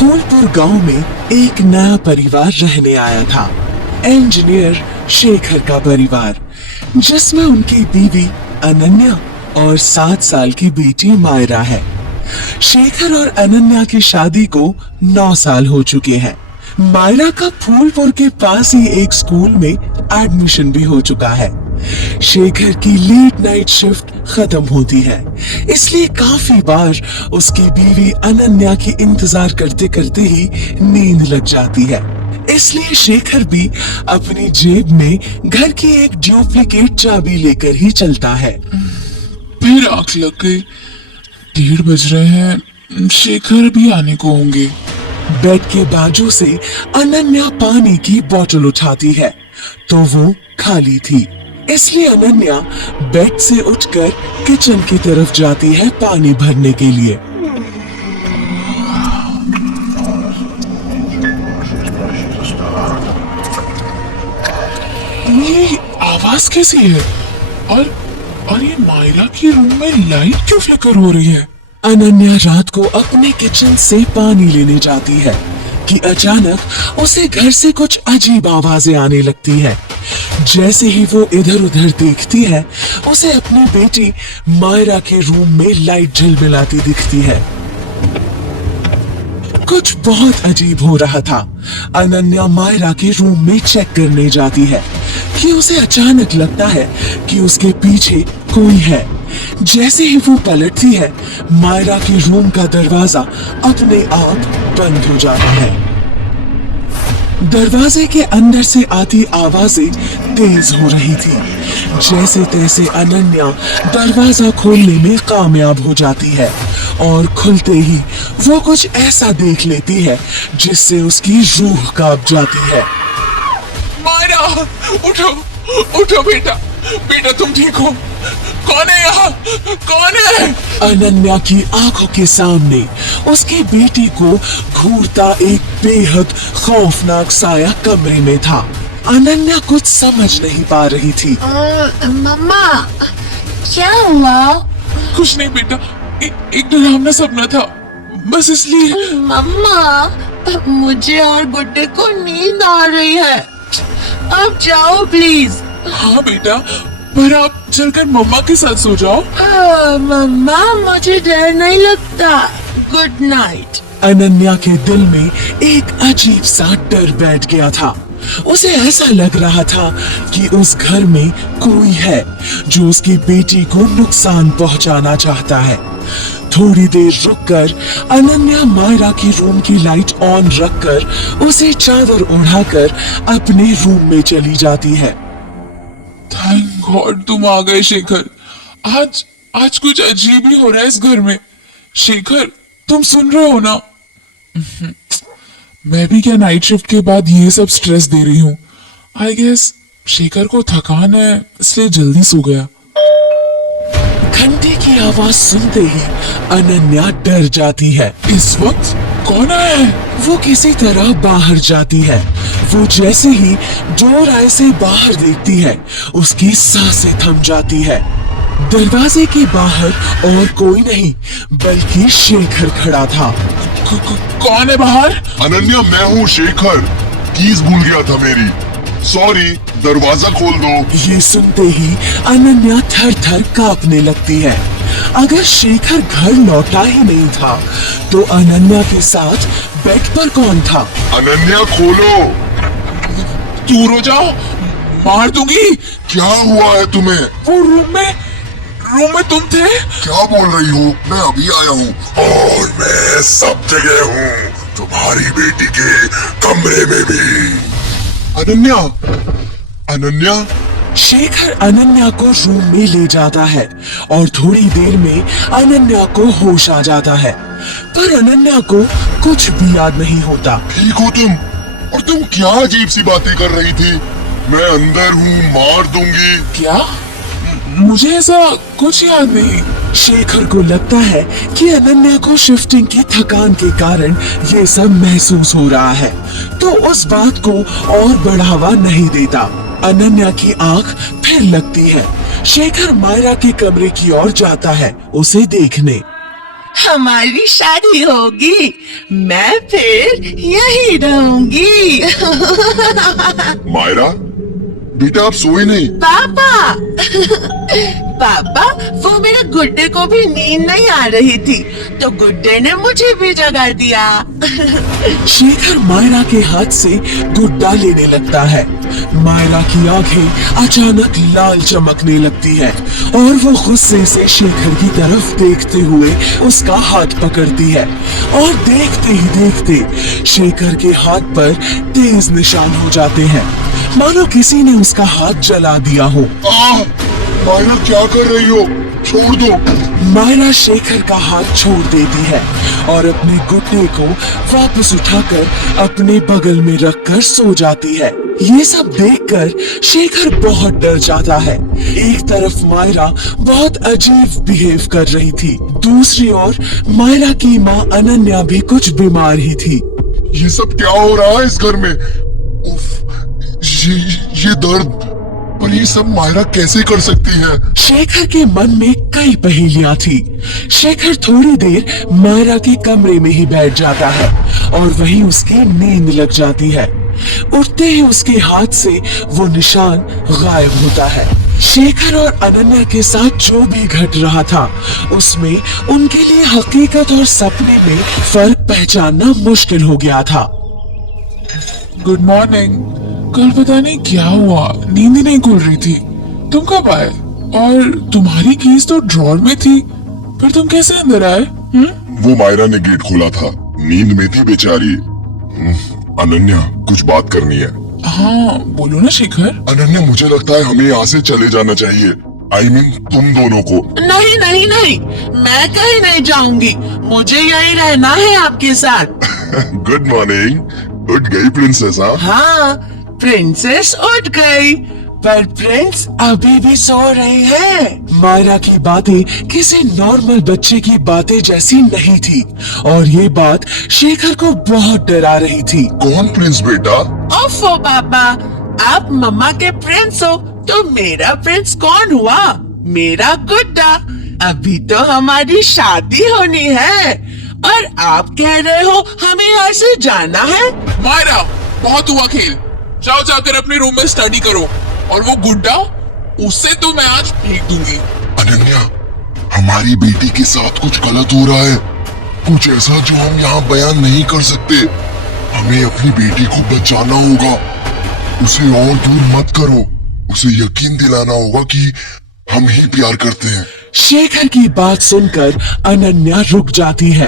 फूलपुर गांव में एक नया परिवार रहने आया था। इंजीनियर शेखर का परिवार, जिसमें उनकी बीवी अनन्या और 7 साल की बेटी मायरा है। शेखर और अनन्या की शादी को 9 साल हो चुके हैं। मायरा का फूलपुर के पास ही एक स्कूल में एडमिशन भी हो चुका है। शेखर की लेट नाइट शिफ्ट खत्म होती है, इसलिए काफी बार उसकी बीवी अनन्या की इंतजार करते करते ही नींद लग जाती है। इसलिए शेखर भी अपनी जेब में घर की एक डुप्लीकेट चाबी लेकर ही चलता है। फिर आंख लग गई, 1:30 बज रहे हैं, शेखर भी आने को होंगे। बेड के बाजू से अनन्या पानी की बोतल उठाती है तो वो खाली थी, इसलिए अनन्या बेड से उठकर किचन की तरफ जाती है पानी भरने के लिए। ये आवाज कैसी है? और ये मायरा की रूम में लाइट क्यों फ्लिकर हो रही है? अनन्या रात को अपने किचन से पानी लेने जाती है कि अचानक उसे घर से कुछ अजीब आवाजें आने लगती है। जैसे ही वो इधर उधर देखती है, उसे अपनी बेटी मायरा के रूम में लाइट झिलमिलाती दिखती है। कुछ बहुत अजीब हो रहा था। अनन्या मायरा के रूम में चेक करने जाती है कि उसे अचानक लगता है कि उसके पीछे कोई है। जैसे ही वो पलटती है, मायरा के रूम का दरवाजा अपने आप बंद हो जाता है। दरवाजे के अंदर से आती आवाजें तेज हो रही थी। जैसे तैसे अनन्या दरवाजा खोलने में कामयाब हो जाती है और खुलते ही वो कुछ ऐसा देख लेती है जिससे उसकी रूह कांप जाती है। मायरा, उठो उठो बेटा, बेटा तुम ठीक हो? कौन है यहाँ? कौन है? अनन्या की आंखों के सामने उसकी बेटी को घूरता एक बेहद खौफनाक साया कमरे में था। अनन्या कुछ समझ नहीं पा रही थी। मम्मा, क्या हुआ? कुछ नहीं बेटा, एक डरावना सपना था, बस इसलिए। मम्मा, मुझे और गुड्डे को नींद आ रही है, अब जाओ प्लीज। हाँ बेटा, पर आप चलकर मम्मा के साथ सो जाओ। मम्मा, मुझे डर नहीं लगता, गुड नाइट। अनन्या के दिल में एक अजीब सा डर बैठ गया था। उसे ऐसा लग रहा था कि उस घर में कोई है जो उसकी बेटी को नुकसान पहुंचाना चाहता है। थोड़ी देर रुककर अनन्या मायरा की रूम की लाइट ऑन रखकर उसे चादर ओढ़ाकर अपने रूम में चली जाती है। थैंक गॉड तुम आ गए शेखर। आज कुछ अजीब ही हो रहा है इस घर में। शेखर, तुम सुन रहे हो ना? मैं भी क्या नाइट शिफ्ट के बाद ये सब स्ट्रेस दे रही हूँ। आई गेस शेखर को थकान है, इसलिए जल्दी सो गया। घंटे की आवाज सुनते ही अनन्या डर जाती है। इस वक्त कौन आया है? वो किसी तरह बाहर जाती है। वो जैसे ही डोर आए से बाहर देखती है, उसकी सांसें थम जाती है। दरवाजे के बाहर और कोई नहीं बल्कि शेखर खड़ा था। कौन है बाहर? अनन्या, मैं हूँ शेखर। कीज भूल गया था मेरी, सॉरी, दरवाजा खोल दो। ये सुनते ही अनन्या थर थर कांपने लगती है। अगर शेखर घर लौटा ही नहीं था तो अनन्या के साथ बेड पर कौन था? अनन्या खोलो। दूर हो जाओ, मार दूंगी। क्या हुआ है तुम्हें? वो रूम में तुम थे? क्या बोल रही हो? मैं अभी आया हूँ और मैं सब जगह हूँ, तुम्हारी बेटी के कमरे में भी। अनन्या। शेखर अनन्या को रूम में ले जाता है और थोड़ी देर में अनन्या को होश आ जाता है, पर अनन्या को कुछ भी याद नहीं होता। ठीक हो तुम? और तुम क्या अजीब सी बातें कर रही थी? मैं अंदर हूँ, मार दूंगी। क्या? मुझे ऐसा कुछ याद नहीं। शेखर को लगता है कि अनन्या को शिफ्टिंग की थकान के कारण ये सब महसूस हो रहा है, तो उस बात को और बढ़ावा नहीं देता। अनन्या की आंख फिर लगती है। शेखर मायरा के कमरे की ओर जाता है उसे देखने। हमारी शादी होगी, मैं फिर यही रहूंगी। मायरा, बेटा आप सोए नहीं? पापा पापा, वो मेरे गुड्डे को भी नींद नहीं आ रही थी, तो गुड्डे ने मुझे भी जगा दिया। शेखर मायरा के हाथ से गुड्डा लेने लगता है। मायरा की आंखें अचानक लाल चमकने लगती है और वो गुस्से से शेखर की तरफ देखते हुए उसका हाथ पकड़ती है और देखते ही देखते शेखर के हाथ पर तेज निशान हो जाते हैं, मानो किसी ने उसका हाथ जला दिया हो। मायरा क्या कर रही हो? छोड़ दो। मायरा शेखर का हाथ छोड़ देती है और अपने गुड्डे को वापस उठाकर अपने बगल में रखकर सो जाती है। ये सब देखकर शेखर बहुत डर जाता है। एक तरफ मायरा बहुत अजीब बिहेव कर रही थी, दूसरी ओर मायरा की माँ अनन्या भी कुछ बीमार ही थी। ये सब क्या हो रहा है इस घर में? उफ, ये दर्द, पर ये सब मायरा कैसे कर सकती है? शेखर के मन में कई पहेलियां थी। शेखर थोड़ी देर मायरा के कमरे में ही बैठ जाता है और वहीं उसकी नींद लग जाती है। उठते ही उसके हाथ से वो निशान गायब होता है। शेखर और अनन्या के साथ जो भी घट रहा था उसमें उनके लिए हकीकत और सपने में फर्क पहचानना मुश्किल हो गया था। Good morning. कल पता नहीं क्या हुआ, नींद ही नहीं खुल रही थी। तुम कब आए? और तुम्हारी कीज तो ड्रॉर में थी, पर तुम कैसे अंदर आए? वो मायरा ने गेट खोला था, नींद में थी बेचारी। अनन्या, कुछ बात करनी है। हाँ बोलो ना शेखर। अनन्या, मुझे लगता है हमें यहाँ से चले जाना चाहिए। I mean, तुम दोनों को। नहीं नहीं नहीं, मैं कहीं नहीं जाऊंगी, मुझे यहीं रहना है आपके साथ। Good morning. उठ गई प्रिंसेस? हाँ, प्रिंसेस उठ गई, पर प्रिंस अभी भी सो रही है। मायरा की बातें किसी नॉर्मल बच्चे की बातें जैसी नहीं थी और ये बात शेखर को बहुत डरा रही थी। कौन प्रिंस बेटा? ओफो पापा, आप मम्मा के प्रिंस हो तो मेरा प्रिंस कौन हुआ? मेरा गुड्डा। अभी तो हमारी शादी होनी है और आप कह रहे हो हमें यहाँ से जाना है? मायरा, बहुत हुआ खेल, जाओ जाकर अपने रूम में स्टडी करो, और वो गुड्डा, उससे तो मैं आज फेंक दूंगी। अनन्या, हमारी बेटी के साथ कुछ गलत हो रहा है, कुछ ऐसा जो हम यहाँ बयान नहीं कर सकते। हमें अपनी बेटी को बचाना होगा, उसे और दूर मत करो, उसे यकीन दिलाना होगा कि हम ही प्यार करते हैं। शेखर की बात सुनकर अनन्या रुक जाती है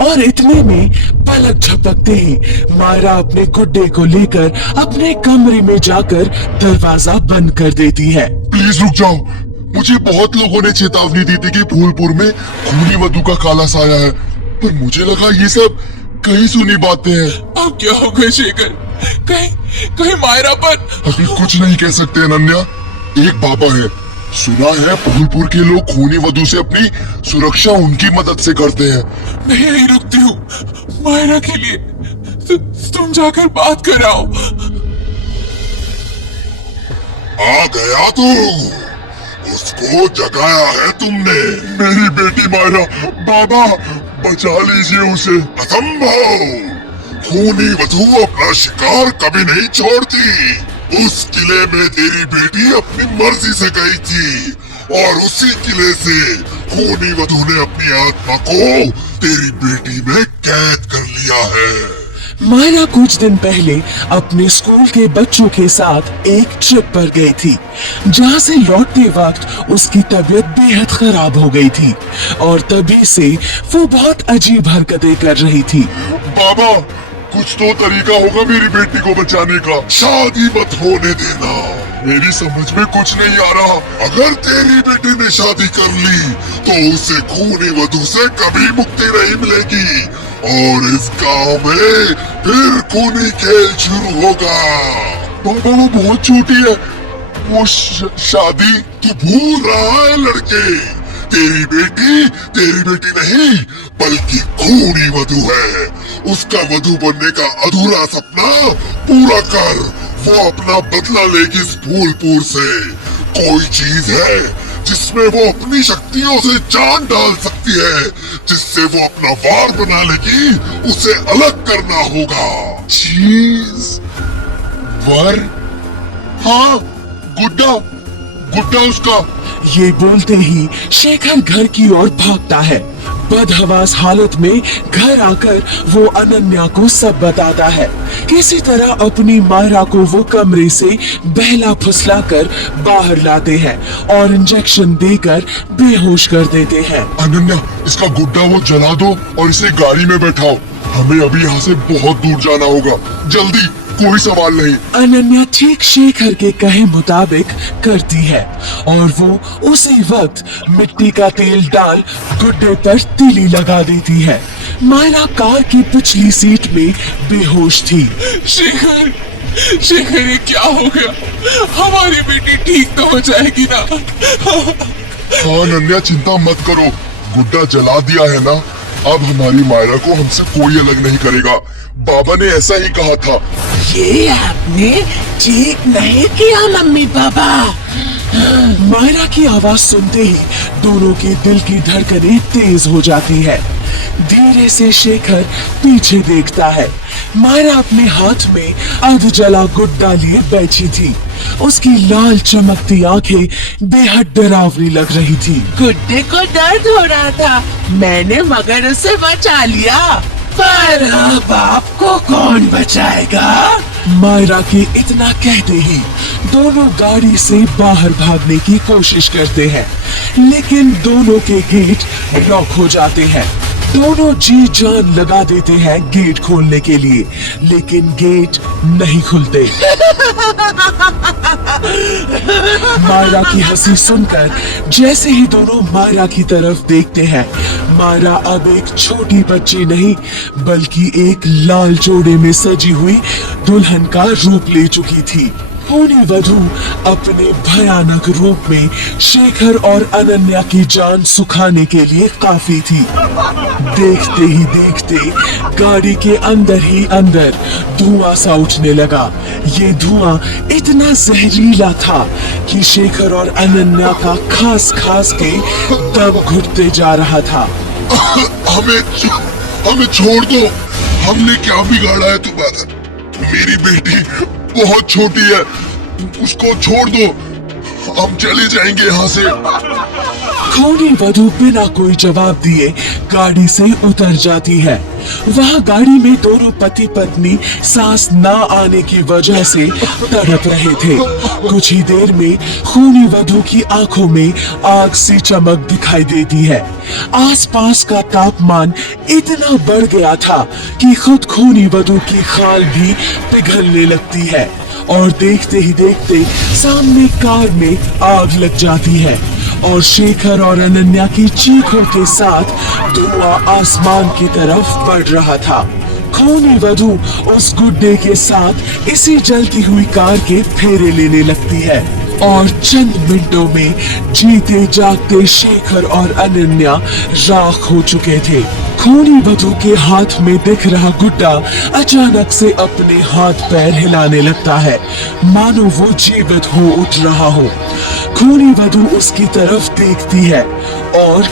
और इतने में पलक झपकते ही मायरा अपने गुड्डे को लेकर अपने कमरे में जाकर दरवाजा बंद कर देती है। प्लीज रुक जाओ, मुझे बहुत लोगों ने चेतावनी दी थी कि फूलपुर में खूनी वधु का काला साया है, पर मुझे लगा ये सब कहीं सुनी बातें हैं। अब क्या होगा शेखर? कहीं कहीं मायरा पर? अभी कुछ नहीं कह सकते अनन्या। एक बाबा है, सुना है फूलपुर के लोग खूनी वधु से अपनी सुरक्षा उनकी मदद से करते हैं। मैं यही रुकती हूँ मायरा के लिए, तुम जाकर बात कराओ। आ गया तू, उसको जगाया है तुमने। मेरी बेटी मायरा, बाबा बचा लीजिए उसे। असंभव, खूनी वधु अपना शिकार कभी नहीं छोड़ती। उस किले में तेरी बेटी अपनी मर्जी से गई थी और उसी किले से खूनी वधु ने अपनी आत्मा को तेरी बेटी में कैद कर लिया है। मायरा कुछ दिन पहले अपने स्कूल के बच्चों के साथ एक ट्रिप पर गई थी, जहाँ से लौटते वक्त उसकी तबीयत बेहद खराब हो गई थी और तभी से वो बहुत अजीब हरकतें कर रही थी। बाबा, कुछ तो तरीका होगा मेरी बेटी को बचाने का। शादी मत होने देना, मेरी समझ में कुछ नहीं आ रहा। अगर तेरी बेटी ने शादी कर ली तो उसे खूनी वधु से कभी मुक्ति नहीं मिलेगी और इस गांव में फिर खूनी खेल शुरू होगा। बाबा, वो बहुत छोटी है, वो शादी तू भूल रहा है लड़के। तेरी बेटी नहीं बल्कि खूनी वधु है। उसका वधु बनने का अधूरा सपना पूरा कर, वो अपना बदला लेगी इस फूलपुर से। कोई चीज है जिसमें वो अपनी शक्तियों से जान डाल सकती है, जिससे वो अपना वार बना लेगी। उसे अलग करना होगा। चीज वर, हाँ, गुड्डा गुड्डा उसका। ये बोलते ही शेखर घर की ओर भागता है। बदहवास हालत में घर आकर वो अनन्या को सब बताता है। किसी तरह अपनी मायरा को वो कमरे से बहला फुसलाकर बाहर लाते हैं और इंजेक्शन देकर बेहोश कर देते हैं। अनन्या, इसका गुड्डा वो जला दो और इसे गाड़ी में बैठाओ। हमें अभी यहाँ से बहुत दूर जाना होगा। जल्दी, कोई सवाल नहीं। अनन्या ठीक शेखर के कहे मुताबिक करती है और वो उसी वक्त मिट्टी का तेल डाल गुड्डे पर तीली लगा देती है। मायरा कार की पिछली सीट में बेहोश थी। शेखर, शेखर ये क्या हो गया? हमारी बेटी ठीक तो हो जाएगी ना? हाँ अनन्या, चिंता मत करो। गुड्डा जला दिया है ना, अब हमारी मायरा को हमसे कोई अलग नहीं करेगा। बाबा ने ऐसा ही कहा था। ये आपने ठीक नहीं किया मम्मी पापा। मायरा की आवाज सुनते ही दोनों के दिल की धड़कनें तेज हो जाती है। धीरे से शेखर पीछे देखता है। मायरा अपने हाथ में अध जला गुड्डा लिए बैठी थी। उसकी लाल चमकती आंखें बेहद डरावनी लग रही थी। गुड्डे को दर्द हो रहा था, मैंने मगर उसे बचा लिया, पर अब आपको कौन बचाएगा? मायरा के इतना कहते ही दोनों गाड़ी से बाहर भागने की कोशिश करते हैं, लेकिन दोनों के गेट लॉक हो जाते हैं। दोनों जी जान लगा देते हैं गेट खोलने के लिए, लेकिन गेट नहीं खुलते। मायरा की हंसी सुनकर जैसे ही दोनों मायरा की तरफ देखते हैं, मायरा अब एक छोटी बच्ची नहीं बल्कि एक लाल जोड़े में सजी हुई दुल्हन का रूप ले चुकी थी। होनी वधू अपने भयानक रूप में शेखर और अनन्या की जान सुखाने के लिए काफी थी। देखते ही देखते गाड़ी के अंदर ही अंदर धुआं सा उठने लगा। ये धुआं इतना जहरीला था कि शेखर और अनन्या का खास खास के दम घुटते जा रहा था। हमें छोड़ दो। हमने क्या बिगाड़ा है तुम्हारा? मेरी बेटी बहुत छोटी है, उसको छोड़ दो। हम चले जाएंगे यहाँ से। होनी वधू बिना कोई जवाब दिए गाड़ी से उतर जाती है। वह गाड़ी में दोनों पति पत्नी सांस न आने की वजह से तड़प रहे थे। कुछ ही देर में खूनी वधू की आंखों में आग सी चमक दिखाई देती है। आसपास का तापमान इतना बढ़ गया था कि खुद खूनी वधू की खाल भी पिघलने लगती है और देखते ही देखते सामने कार में आग लग जाती है और शेखर और अनन्या की चीखों के साथ धुआं आसमान की तरफ बढ़ रहा था। खूनी वधू उस गुड्डे के साथ इसी जलती हुई कार के फेरे लेने लगती है और चंद मिनटों में जीते जागते शेखर और अनन्या राख हो चुके थे। खूनी वधू के हाथ में दिख रहा गुड्डा अचानक से अपने हाथ पैर हिलाने लगता है, मानो वो जीवित हो उठ रहा हो। खूनी वधू उसकी तरफ देखती है और